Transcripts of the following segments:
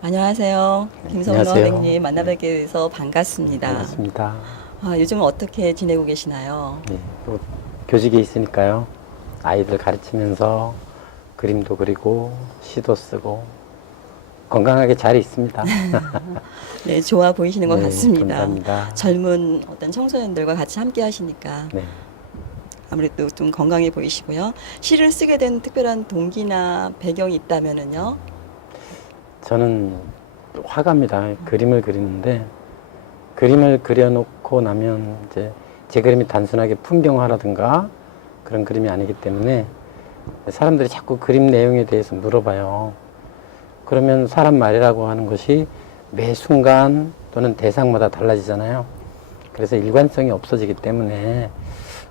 안녕하세요. 김성로 안녕하세요. 선생님 네, 만나뵙게 돼서 반갑습니다. 반갑습니다. 요즘은 어떻게 지내고 계시나요? 네, 또 교직에 있으니까요. 아이들 가르치면서 그림도 그리고 시도 쓰고 건강하게 잘 있습니다. 네, 좋아 보이시는 것 네, 같습니다. 감사합니다. 젊은 어떤 청소년들과 같이 함께 하시니까 네, 아무래도 좀 건강해 보이시고요. 시를 쓰게 된 특별한 동기나 배경이 있다면은요? 저는 화가입니다. 그림을 그리는데 그림을 그려놓고 나면 이제 제 그림이 단순하게 풍경화라든가 그런 그림이 아니기 때문에 사람들이 자꾸 그림 내용에 대해서 물어봐요. 그러면 사람 말이라고 하는 것이 매 순간 또는 대상마다 달라지잖아요. 그래서 일관성이 없어지기 때문에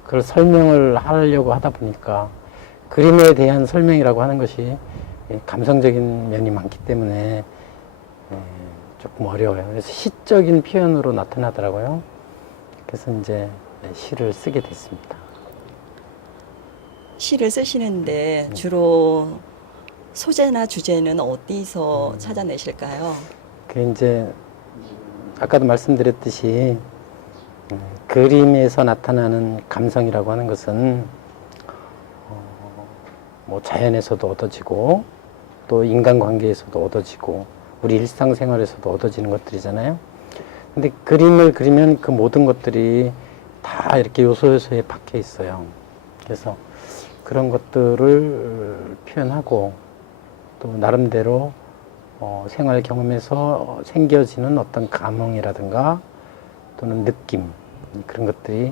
그걸 설명을 하려고 하다 보니까 그림에 대한 설명이라고 하는 것이 감성적인 면이 많기 때문에 조금 어려워요. 그래서 시적인 표현으로 나타나더라고요. 그래서 이제 시를 쓰게 됐습니다. 시를 쓰시는데 주로 소재나 주제는 어디서 찾아내실까요? 그 이제 아까도 말씀드렸듯이 그림에서 나타나는 감성이라고 하는 것은 뭐 자연에서도 얻어지고 또 인간관계에서도 얻어지고 우리 일상생활에서도 얻어지는 것들이잖아요. 근데 그림을 그리면 그 모든 것들이 다 이렇게 요소요소에 박혀 있어요. 그래서 그런 것들을 표현하고 또 나름대로 생활 경험에서 생겨지는 어떤 감흥이라든가 또는 느낌 그런 것들이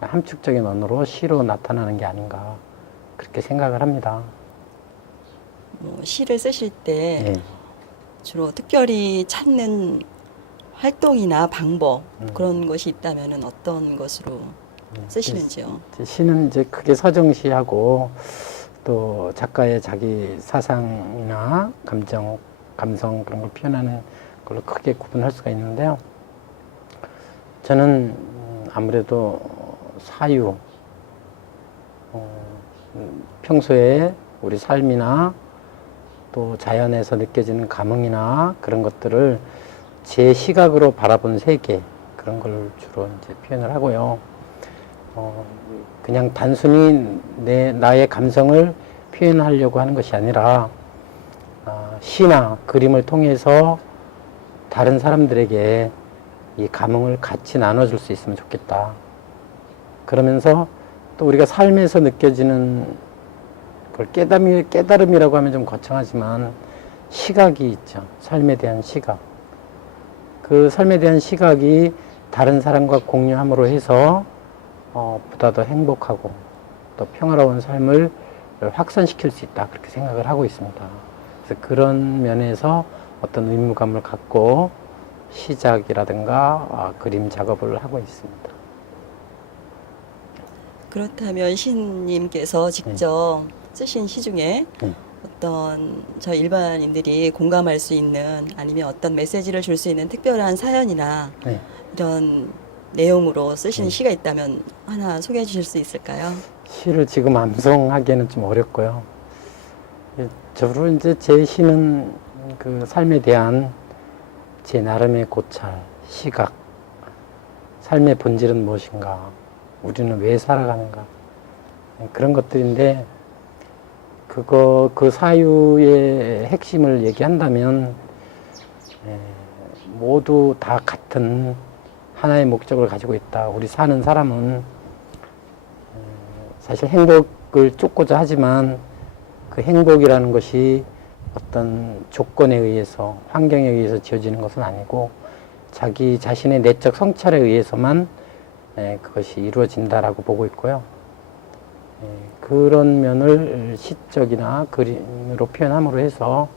함축적인 언어로 시로 나타나는 게 아닌가 그렇게 생각을 합니다. 뭐 시를 쓰실 때 예. 주로 특별히 찾는 활동이나 방법 그런 것이 있다면 어떤 것으로 쓰시는지요? 시는 이제 크게 서정시하고 또 작가의 자기 사상이나 감정, 감성 그런 걸 표현하는 걸로 크게 구분할 수가 있는데요. 저는 아무래도 사유, 평소에 우리 삶이나 또 자연에서 느껴지는 감흥이나 그런 것들을 제 시각으로 바라본 세계 그런 걸 주로 이제 표현을 하고요. 그냥 단순히 나의 감성을 표현하려고 하는 것이 아니라 시나 그림을 통해서 다른 사람들에게 이 감흥을 같이 나눠줄 수 있으면 좋겠다. 그러면서 또 우리가 삶에서 느껴지는 그걸 깨달음이라고 하면 좀 거창하지만 시각이 있죠. 삶에 대한 시각. 그 삶에 대한 시각이 다른 사람과 공유함으로 해서 보다 더 행복하고 또 평화로운 삶을 확산시킬 수 있다. 그렇게 생각을 하고 있습니다. 그래서 그런 면에서 어떤 의무감을 갖고 시작이라든가 그림 작업을 하고 있습니다. 그렇다면 시인님께서 네. 직접 쓰신 시 중에 네. 어떤 저 일반인들이 공감할 수 있는 아니면 어떤 메시지를 줄 수 있는 특별한 사연이나 네. 이런 내용으로 쓰신 네. 시가 있다면 하나 소개해 주실 수 있을까요? 시를 지금 암송하기에는 좀 어렵고요. 저로 이제 제 시는 그 삶에 대한 제 나름의 고찰, 시각, 삶의 본질은 무엇인가, 우리는 왜 살아가는가, 그런 것들인데, 그 사유의 핵심을 얘기한다면, 모두 다 같은 하나의 목적을 가지고 있다. 우리 사는 사람은 사실 행복을 쫓고자 하지만 그 행복이라는 것이 어떤 조건에 의해서, 환경에 의해서 지어지는 것은 아니고 자기 자신의 내적 성찰에 의해서만 그것이 이루어진다라고 보고 있고요. 그런 면을 시적이나 그림으로 표현함으로 해서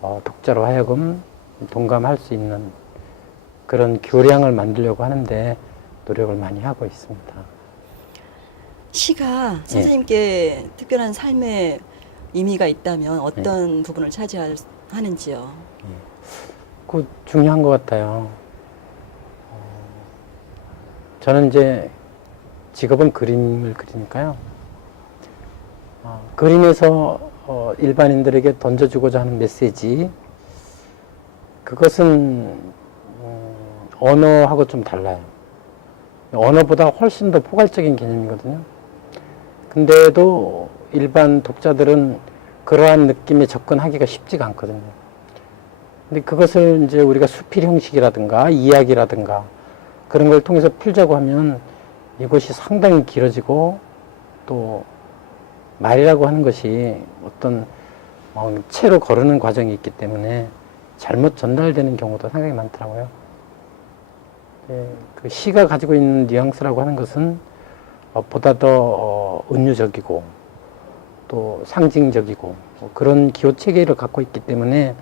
독자로 하여금 동감할 수 있는 그런 교량을 만들려고 하는데 노력을 많이 하고 있습니다. 시가 예, 선생님께 특별한 삶의 의미가 있다면 예. 어떤 부분을 차지하는지요? 그 중요한 것 같아요. 저는 이제 직업은 그림을 그리니까요. 그림에서 일반인들에게 던져주고자 하는 메시지, 그것은 언어하고 좀 달라요. 언어보다 훨씬 더 포괄적인 개념이거든요. 근데도 일반 독자들은 그러한 느낌에 접근하기가 쉽지가 않거든요. 근데 그것을 이제 우리가 수필 형식이라든가 이야기라든가 그런 걸 통해서 풀자고 하면 이것이 상당히 길어지고 또 말이라고 하는 것이 어떤 채로 거르는 과정이 있기 때문에 잘못 전달되는 경우도 상당히 많더라고요. 그 시가 가지고 있는 뉘앙스라고 하는 것은 보다 더 은유적이고 또 상징적이고 그런 기호 체계를 갖고 있기 때문에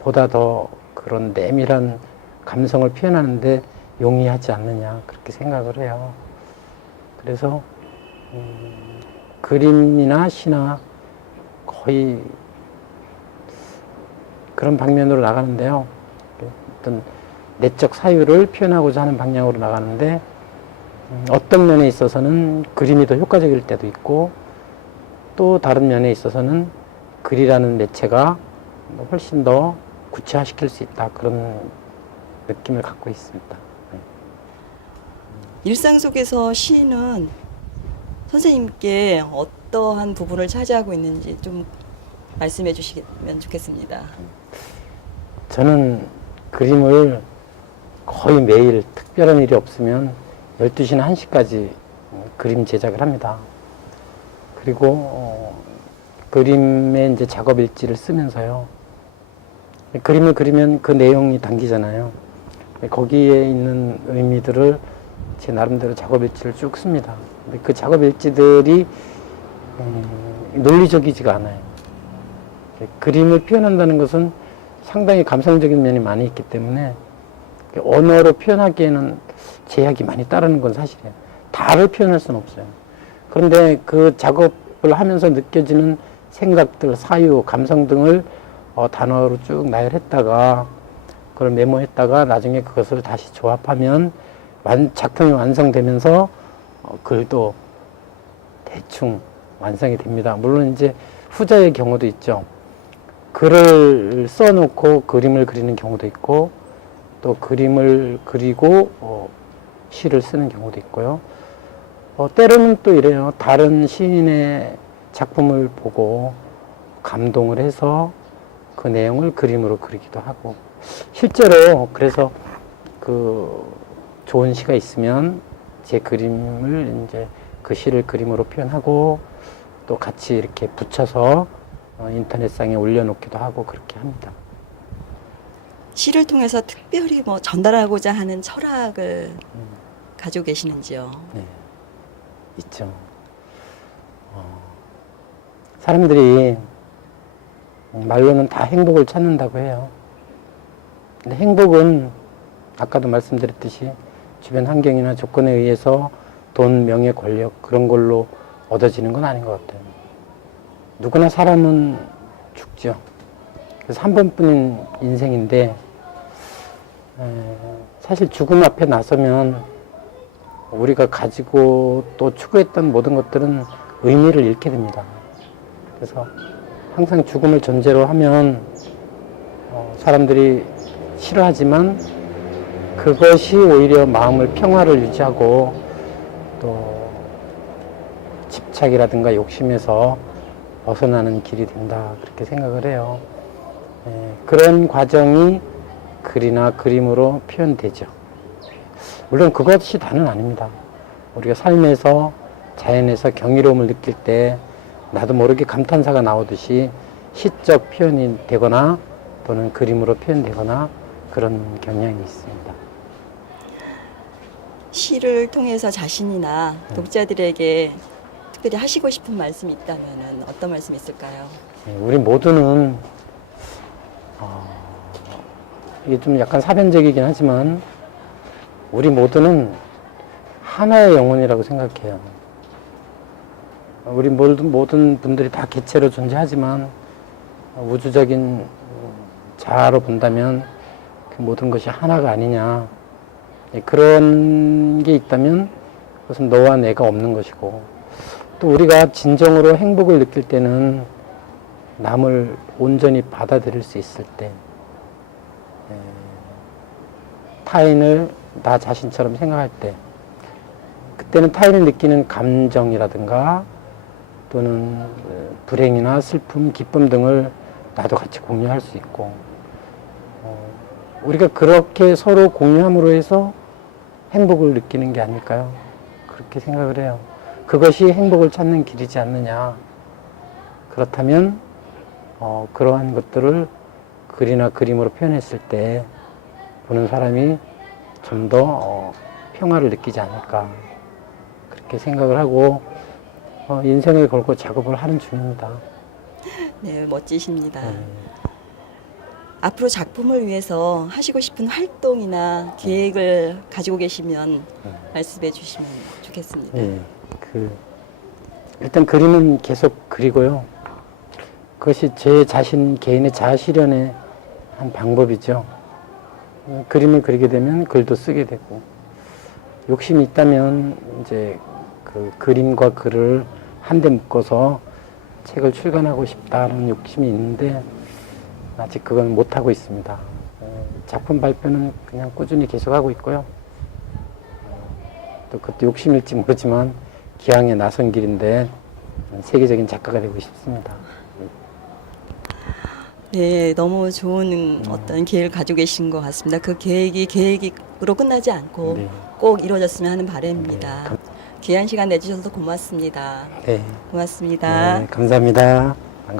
보다 더 그런 내밀한 감성을 표현하는데 용이하지 않느냐 그렇게 생각을 해요. 그래서 그림이나 시나 거의 그런 방면으로 나가는데요. 어떤 내적 사유를 표현하고자 하는 방향으로 나가는데 어떤 면에 있어서는 그림이 더 효과적일 때도 있고 또 다른 면에 있어서는 글이라는 매체가 훨씬 더 구체화시킬 수 있다. 그런 느낌을 갖고 있습니다. 일상 속에서 시는 선생님께 어떠한 부분을 차지하고 있는지 좀 말씀해 주시면 좋겠습니다. 저는 그림을 거의 매일 특별한 일이 없으면 12시나 1시까지 그림 제작을 합니다. 그리고 그림의 이제 작업 일지를 쓰면서요. 그림을 그리면 그 내용이 담기잖아요. 거기에 있는 의미들을 제 나름대로 작업 일지를 쭉 씁니다. 근데 그 작업 일지들이 논리적이지가 않아요. 그림을 표현한다는 것은 상당히 감성적인 면이 많이 있기 때문에 언어로 표현하기에는 제약이 많이 따르는 건 사실이에요. 다를 표현할 수는 없어요. 그런데 그 작업을 하면서 느껴지는 생각들, 사유, 감성 등을 단어로 쭉 나열했다가 그걸 메모했다가 나중에 그것을 다시 조합하면 작품이 완성되면서 글도 대충 완성이 됩니다. 물론 이제 후자의 경우도 있죠. 글을 써놓고 그림을 그리는 경우도 있고 또 그림을 그리고 시를 쓰는 경우도 있고요. 때로는 또 이래요. 다른 시인의 작품을 보고 감동을 해서 그 내용을 그림으로 그리기도 하고 실제로 그래서 그 좋은 시가 있으면 제 그림을 이제 그 시를 그림으로 표현하고 또 같이 이렇게 붙여서 인터넷상에 올려놓기도 하고 그렇게 합니다. 시를 통해서 특별히 뭐 전달하고자 하는 철학을 가지고 계시는지요? 네, 있죠. 사람들이 말로는 다 행복을 찾는다고 해요. 근데 행복은 아까도 말씀드렸듯이 주변 환경이나 조건에 의해서 돈, 명예, 권력 그런 걸로 얻어지는 건 아닌 것 같아요. 누구나 사람은 죽죠. 그래서 한 번뿐인 인생인데 사실 죽음 앞에 나서면 우리가 가지고 또 추구했던 모든 것들은 의미를 잃게 됩니다. 그래서 항상 죽음을 전제로 하면 사람들이 싫어하지만 그것이 오히려 마음을 평화를 유지하고 또 집착이라든가 욕심에서 벗어나는 길이 된다 그렇게 생각을 해요. 그런 과정이 글이나 그림으로 표현되죠. 물론 그것이 다는 아닙니다. 우리가 삶에서 자연에서 경이로움을 느낄 때 나도 모르게 감탄사가 나오듯이 시적 표현이 되거나 또는 그림으로 표현되거나 그런 경향이 있습니다. 시를 통해서 자신이나 독자들에게 특별히 하시고 싶은 말씀이 있다면 어떤 말씀이 있을까요? 우리 모두는 이게 좀 약간 사변적이긴 하지만 우리 모두는 하나의 영혼이라고 생각해요. 우리 모든 분들이 다 개체로 존재하지만 우주적인 자아로 본다면 그 모든 것이 하나가 아니냐. 그런 게 있다면 그것은 너와 내가 없는 것이고 또 우리가 진정으로 행복을 느낄 때는 남을 온전히 받아들일 수 있을 때 타인을 나 자신처럼 생각할 때 그때는 타인을 느끼는 감정이라든가 또는 불행이나 슬픔, 기쁨 등을 나도 같이 공유할 수 있고 우리가 그렇게 서로 공유함으로 해서 행복을 느끼는 게 아닐까요? 그렇게 생각을 해요. 그것이 행복을 찾는 길이지 않느냐. 그렇다면 그러한 것들을 글이나 그림으로 표현했을 때 보는 사람이 좀 더 평화를 느끼지 않을까 그렇게 생각을 하고 인생을 걸고 작업을 하는 중입니다. 네, 멋지십니다. 앞으로 작품을 위해서 하시고 싶은 활동이나 계획을 가지고 계시면 말씀해 주시면 좋겠습니다. 예, 일단 그림은 계속 그리고요. 그것이 제 자신 개인의 자아 실현의 한 방법이죠. 그림을 그리게 되면 글도 쓰게 되고 욕심이 있다면 이제 그 그림과 글을 한데 묶어서 책을 출간하고 싶다는 욕심이 있는데 아직 그건 못하고 있습니다. 작품 발표는 그냥 꾸준히 계속하고 있고요. 또 그것도 욕심일지 모르지만 기왕에 나선 길인데 세계적인 작가가 되고 싶습니다. 네, 너무 좋은 어떤 계획을 가지고 계신 것 같습니다. 그 계획으로 끝나지 않고 네. 꼭 이루어졌으면 하는 바람입니다. 네, 귀한 시간 내주셔서 고맙습니다. 네. 고맙습니다. 네, 감사합니다.